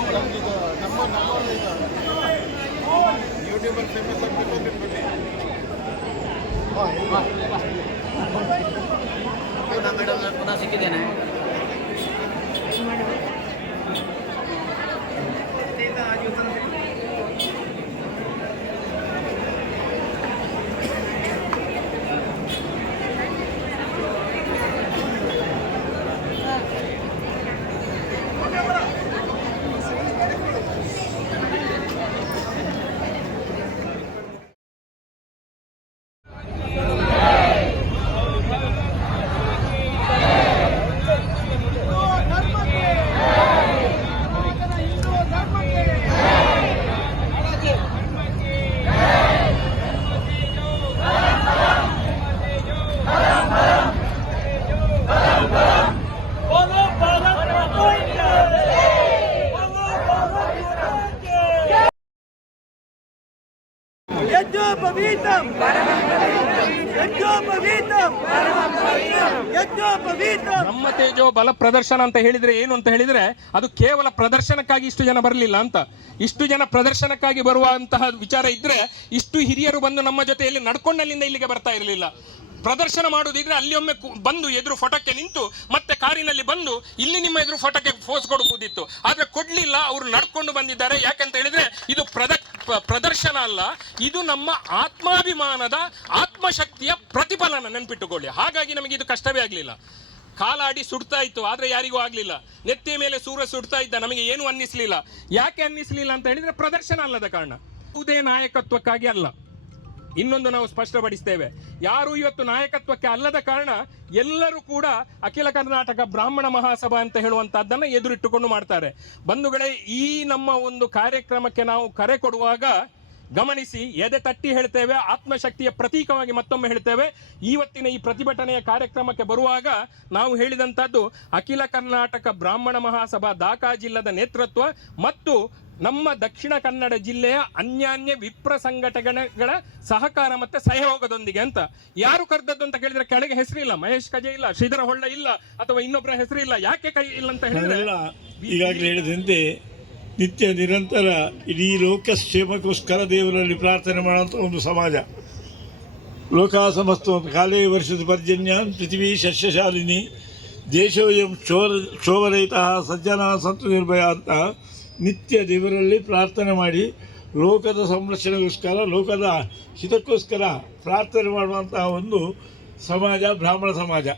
Madam ಇದು ನಮ್ಮ ನಮ್ಮ ಯೂಟ್ಯೂಬರ್ ಫೇಮಸ್ ಆಗ್ಬೇಕು ಬನ್ನಿ ಮೇಡಮ್ ನಾನು ಪುನಃ ಸಿಕ್ಕಿದ್ದೇನೆ ನಮ್ಮ ತೇಜೋ ಬಲ ಪ್ರದರ್ಶನ ಅಂತ ಹೇಳಿದ್ರೆ ಏನು ಅಂತ ಹೇಳಿದ್ರೆ ಅದು ಕೇವಲ ಪ್ರದರ್ಶನಕ್ಕಾಗಿ ಇಷ್ಟು ಜನ ಬರಲಿಲ್ಲ ಅಂತ. ಇಷ್ಟು ಜನ ಪ್ರದರ್ಶನಕ್ಕಾಗಿ ಬರುವಂತಹ ವಿಚಾರ ಇದ್ರೆ ಇಷ್ಟು ಹಿರಿಯರು ಬಂದು ನಮ್ಮ ಜೊತೆಯಲ್ಲಿ ನಡ್ಕೊಂಡಲ್ಲಿಂದ ಇಲ್ಲಿಗೆ ಬರ್ತಾ ಇರಲಿಲ್ಲ. ಪ್ರದರ್ಶನ ಮಾಡುವುದಿದ್ರೆ ಅಲ್ಲಿ ಒಮ್ಮೆ ಬಂದು ಎದುರು ಫೋಟೋಕ್ಕೆ ನಿಂತು ಮತ್ತೆ ಕಾರಿನಲ್ಲಿ ಬಂದು ಇಲ್ಲಿ ನಿಮ್ಮ ಎದುರು ಫೋಟೋಕ್ಕೆ ಫೋಸ್ ಕೊಡಬಹುದಿತ್ತು. ಆದ್ರೆ ಕೊಡ್ಲಿಲ್ಲ, ಅವರು ನಡ್ಕೊಂಡು ಬಂದಿದ್ದಾರೆ. ಯಾಕಂತ ಹೇಳಿದ್ರೆ ಇದು ಪ್ರದ ಪ್ರದರ್ಶನ ಅಲ್ಲ, ಇದು ನಮ್ಮ ಆತ್ಮಾಭಿಮಾನದ ಆತ್ಮಶಕ್ತಿಯ ಪ್ರತಿಫಲನ ನೆನ್ಪಿಟ್ಟುಕೊಳ್ಳಿ. ಹಾಗಾಗಿ ನಮಗೆ ಇದು ಕಷ್ಟವೇ ಆಗಲಿಲ್ಲ. ಕಾಲಾಡಿ ಸುಡ್ತಾ ಇತ್ತು, ಆದ್ರೆ ಯಾರಿಗೂ ಆಗ್ಲಿಲ್ಲ. ನೆತ್ತಿಯ ಮೇಲೆ ಸೂರ್ಯ ಸುಡ್ತಾ ಇದ್ದ, ನಮಗೆ ಏನು ಅನ್ನಿಸ್ಲಿಲ್ಲ. ಯಾಕೆ ಅನ್ನಿಸ್ಲಿಲ್ಲ ಅಂತ ಹೇಳಿದ್ರೆ ಪ್ರದರ್ಶನ ಅಲ್ಲದ ಕಾರಣ. ಯಾವುದೇ ನಾಯಕತ್ವಕ್ಕಾಗಿ ಅಲ್ಲ. ಇನ್ನೊಂದು ನಾವು ಸ್ಪಷ್ಟಪಡಿಸ್ತೇವೆ. ಯಾರು ಇವತ್ತು ನಾಯಕತ್ವಕ್ಕೆ ಅಲ್ಲದ ಕಾರಣ ಎಲ್ಲರೂ ಕೂಡ ಅಖಿಲ ಕರ್ನಾಟಕ ಬ್ರಾಹ್ಮಣ ಮಹಾಸಭಾ ಅಂತ ಹೇಳುವಂತಹದ್ದನ್ನ ಎದುರಿಟ್ಟುಕೊಂಡು ಮಾಡ್ತಾರೆ. ಬಂಧುಗಳೇ, ಈ ನಮ್ಮ ಒಂದು ಕಾರ್ಯಕ್ರಮಕ್ಕೆ ನಾವು ಕರೆ ಕೊಡುವಾಗ ಗಮನಿಸಿ, ಎದೆ ತಟ್ಟಿ ಹೇಳ್ತೇವೆ, ಆತ್ಮಶಕ್ತಿಯ ಪ್ರತೀಕವಾಗಿ ಮತ್ತೊಮ್ಮೆ ಹೇಳ್ತೇವೆ. ಇವತ್ತಿನ ಈ ಪ್ರತಿಭಟನೆಯ ಕಾರ್ಯಕ್ರಮಕ್ಕೆ ಬರುವಾಗ ನಾವು ಹೇಳಿದಂತದ್ದು ಅಖಿಲ ಕರ್ನಾಟಕ ಬ್ರಾಹ್ಮಣ ಮಹಾಸಭಾ ದಾಖಾ ಜಿಲ್ಲದ ನೇತೃತ್ವ ಮತ್ತು ನಮ್ಮ ದಕ್ಷಿಣ ಕನ್ನಡ ಜಿಲ್ಲೆಯ ಅನ್ಯಾನ್ಯ ವಿಪ್ರ ಸಂಘಟನೆಗಳ ಸಹಕಾರ ಮತ್ತು ಸಹಯೋಗದೊಂದಿಗೆ ಅಂತ. ಯಾರು ಕರೆದದ್ದು ಅಂತ ಕೇಳಿದ್ರೆ ಕೆಳಗೆ ಹೆಸರಿಲ್ಲ ಮಹೇಶ್ ಕಜೆ ಇಲ್ಲ, ಶ್ರೀಧರ ಹೊಳ್ಳ ಇಲ್ಲ, ಅಥವಾ ಇನ್ನೊಬ್ಬರ ಹೆಸರಿಲ್ಲ ಯಾಕೆ ಕೈ ಇಲ್ಲ ಅಂತ ಹೇಳಿದ್ರೆ? ಈಗಾಗಲೇ ಹೇಳಿದಂತೆ ನಿತ್ಯ ನಿರಂತರ ಇಡೀ ಲೋಕಕ್ಷೇಮಕ್ಕೋಸ್ಕರ ದೇವರಲ್ಲಿ ಪ್ರಾರ್ಥನೆ ಮಾಡುವಂಥ ಒಂದು ಸಮಾಜ. ಲೋಕ ಸಮಸ್ತ ಒಂದು ಕಾಲೇ ವರ್ಷದ ಪರ್ಜನ್ಯ ಪೃಥ್ವಿ ಸಸ್ಯಶಾಲಿನಿ ದೇಶೋಯಂ ಕ್ಷೋರ ಕ್ಷೋಭರಹಿತ, ಸಜ್ಜನ ಸಂತು ನಿರ್ಭಯ ಅಂತ ನಿತ್ಯ ದೇವರಲ್ಲಿ ಪ್ರಾರ್ಥನೆ ಮಾಡಿ ಲೋಕದ ಸಂರಕ್ಷಣೆಗೋಸ್ಕರ ಲೋಕದ ಹಿತಕ್ಕೋಸ್ಕರ ಪ್ರಾರ್ಥನೆ ಮಾಡುವಂತಹ ಒಂದು ಸಮಾಜ ಬ್ರಾಹ್ಮಣ ಸಮಾಜ.